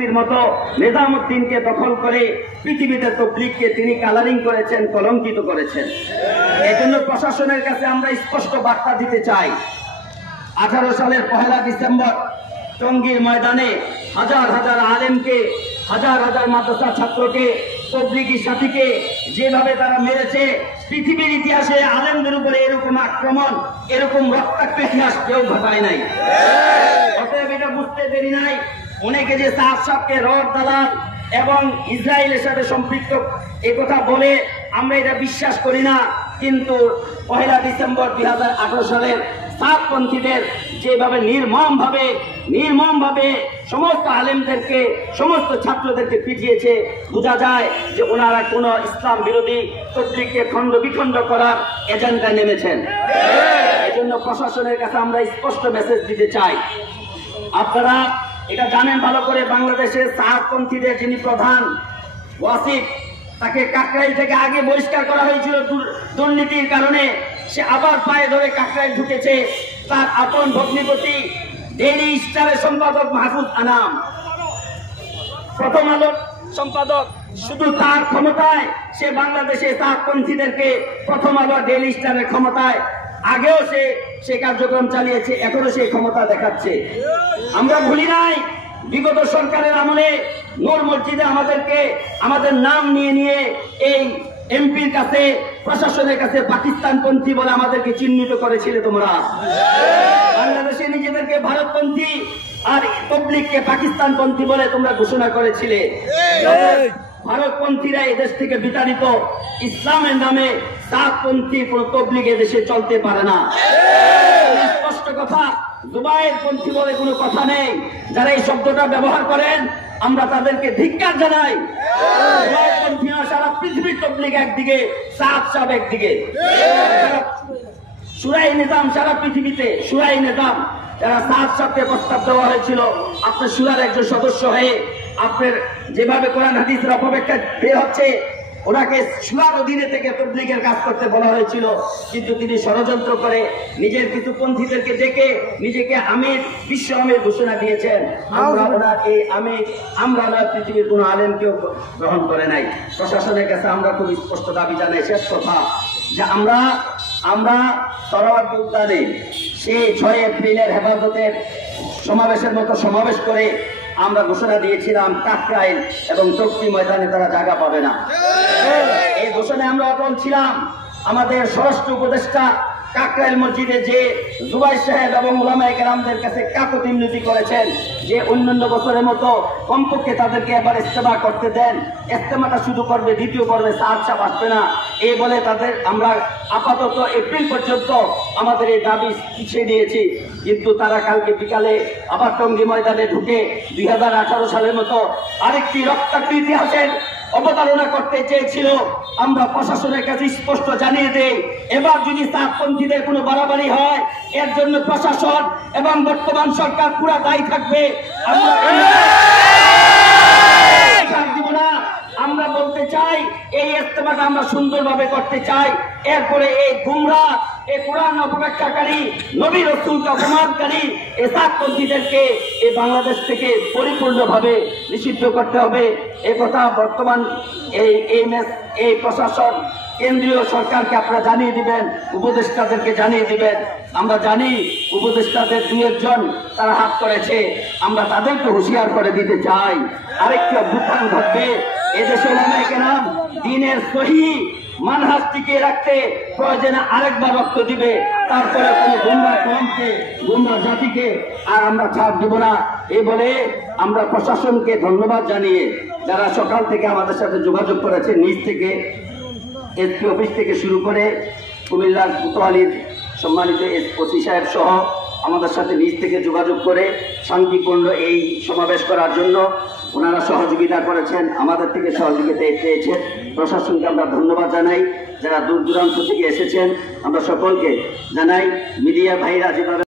বস্তির মতো নিজামুদ্দিনকে দখল করে পৃথিবীতে তাবলীগকে তিনি কালারিং করেছেন, কলঙ্কিত করেছেন। এই জন্য প্রশাসনের কাছে আমরা স্পষ্ট বার্তা দিতে চাই, 18 সালের 1 ডিসেম্বর টঙ্গীর ময়দানে হাজার হাজার আলেমকে, হাজার হাজার মাদ্রাসা ছাত্রকে, তাবলীগী সাথীকে যেভাবে তারা মেরেছে, পৃথিবীর ইতিহাসে আলেমদের উপরে এরকম আক্রমণ, এরকম রক্তাক্ত ইতিহাস কেউ ঘটায় নাই। অতএব এটা বুঝতে দেরি নাই। অনেকে যে সাহাবকে রড দালাল এবং ইসরায়েলের সাথে সম্পৃক্ত একথা বলে, আমরা এটা বিশ্বাস করি না। কিন্তু 1 ডিসেম্বর 2018 সালের সাতপন্থীদের যেভাবে নির্মমভাবে সমস্ত আলেমদেরকে, সমস্ত ছাত্রদেরকে পিটিয়েছে, বোঝা যায় যে ওনারা কোন ইসলাম বিরোধী তাবলীগকে খণ্ড বিখণ্ড করার এজেন্ডায় নেমেছেন। এই জন্য প্রশাসনের কাছে আমরা স্পষ্ট মেসেজ দিতে চাই, আপনারা এটা জানেন ভালো করে, বাংলাদেশের সাতপন্থীদের যিনি প্রধান ওয়াসিফ, তাকে কাকরাইল থেকে আগে বহিষ্কার করা হয়েছিল দুর্নীতির কারণে। সে আবার পায়ে ধরে কাকরাইল ঢুকেছে। তার আপন ভগ্নিপতি ডেইলি স্টারের সম্পাদক মাহফুজ আনাম, প্রথম আলোর সম্পাদক, শুধু তার ক্ষমতায় সে বাংলাদেশে সাতপন্থীদেরকে প্রথম আলো, ডেইলি স্টারের ক্ষমতায়, আগেও সে কার্যক্রম চালিয়েছে, এখনো সে ক্ষমতা দেখাচ্ছে। আমরা ভুলি নাই বিগত সরকারের আমলে নূর মসজিদে আমাদের নাম নিয়ে এই এমপির কাছে, প্রশাসনের কাছে পাকিস্তানপন্থী বলে আমাদেরকে চিহ্নিত করেছিল। তোমরা বাংলাদেশে নিজেদেরকে ভারতপন্থী আর তাবলীগকে পাকিস্তানপন্থী বলে তোমরা ঘোষণা করেছিলে। ভারতপন্থীরা এদেশ থেকে বিতাড়িত। ইসলামের নামে সাতপন্থী কোন তাবলীগ এদেশে চলতে পারে না। স্পষ্ট কথা, জুবায়ের পন্থী বলে কোনো কথা নেই। যারা এই শব্দটা ব্যবহার করেন, আমরা তাদেরকে ধিক্কার জানাই। জুবায়ের পন্থী না, সারা পৃথিবীর তাবলীগ একদিকে, সাত একদিকে। শুরাই নিজাম সারা পৃথিবীতে, শুরাই নিজাম যারা সাতকে প্রস্তাব দেওয়া হয়েছিল, আপনার শুরার একজন সদস্য হয়ে আপনার যেভাবে কোরআন হাদিসের অপব্যাখ্যা বের হচ্ছে, ওনাকে শুরার অধীনে থেকে তাবলীগের কাজ করতে বলা হয়েছিল। কিন্তু তিনি ষড়যন্ত্র করে নিজের কিছু পন্থীদেরকে ডেকে নিজেকে আমির, বিশ্ব আমির ঘোষণা দিয়েছেন। আমরা ওনার এই আমির, আমরা ওনার পৃথিবীর কোন আলেমকেও গ্রহণ করে নাই। প্রশাসনের কাছে আমরা খুব স্পষ্ট দাবি জানাই, শেষ কথা, যে আমরা সরওয়ার্দী উদ্যানে সেই 6 এপ্রিলের হেফাজতের সমাবেশের মতো সমাবেশ করে আমরা ঘোষণা দিয়েছিলাম কাকরাইল এবং টঙ্গী ময়দানে তারা জায়গা পাবে না। এই ঘোষণায় আমরা অটল ছিলাম। আমাদের স্বরাষ্ট্র উপদেষ্টা কাকরাইল মসজিদে যে জুবাইর সাহেব এবং উলামায়ে কেরামদের কাছে কাকুতি মিনতি করেছেন যে অন্যান্য বছরের মতো কমপক্ষে তাদেরকে এবার ইস্তেমা করতে দেন, ইস্তেমাটা শুধু করবে, দ্বিতীয় পর্বে সাহায্য আসবে না, এই বলে তাদের আমরা আপাতত এপ্রিল পর্যন্ত আমাদের এই দাবি পিছিয়ে দিয়েছি। কিন্তু তারা কালকে বিকালে আবার টঙ্গী ময়দানে ঢুকে 2018 সালের মতো আরেকটি রক্তাক্ত ইতিহাসের অবতারণা করতে চেয়েছিল। আমরা প্রশাসনের কাছে স্পষ্ট জানিয়ে দেই, এবার যদি সাতপন্থীদের কোনো বাড়াবাড়ি হয়, এর জন্য প্রশাসন এবং বর্তমান সরকার পুরা দায়ী থাকবে। আমরা বলতে চাই, এই ইস্তেমাটা আমরা সুন্দরভাবে করতে চাই। এরপরে এই গুমরাহ, এই কোরআন অপব্যাখ্যাকারী, নবী রাসূলকে অপমানকারী এই সাতপন্থীদেরকে এই বাংলাদেশ থেকে পরিপূর্ণভাবে নিষিদ্ধ করতে হবে। এই কথা বর্তমান এই প্রশাসন, কেন্দ্রীয় সরকারকে আপনারা জানিয়ে দিবেন, উপদেষ্টাদেরকে জানিয়ে দিবেন। আমরা জানি উপদেষ্টাদের 2-1 জন তারা হাত করেছে, আমরা তাদেরকে হুঁশিয়ার করে দিতে চাই, আরেকটি অভ্যুত্থান ঘটবে। এদেশে উলামায়ে কেরাম দ্বীনের সহি মানহাজ টিকিয়ে রাখতে প্রয়োজনে আরেকবার রক্ত দিবে, তারপরে কোনো গুমরাহ কওমকে, গুমরাহ জাতিকে আর আমরা ছাড় দিব না। এই বলে আমরা প্রশাসনকে ধন্যবাদ জানিয়ে, যারা সকাল থেকে আমাদের সাথে যোগাযোগ করেছে, নিজ থেকে এসপি অফিস থেকে শুরু করে কুমিল্লার কোতোয়ালির সম্মানিত ওসি সাহেব সহ আমাদের সাথে নিজ থেকে যোগাযোগ করে শান্তিপূর্ণ এই সমাবেশ করার জন্য ওনারা সহযোগিতা করেছেন, আমাদের থেকে সহযোগিতা চেয়েছেন। প্রশাসনকে আমরা ধন্যবাদ জানাই। যারা দূর দূরান্ত থেকে এসেছেন, আমরা সকলকে জানাই। মিডিয়া ভাইরা যেভাবে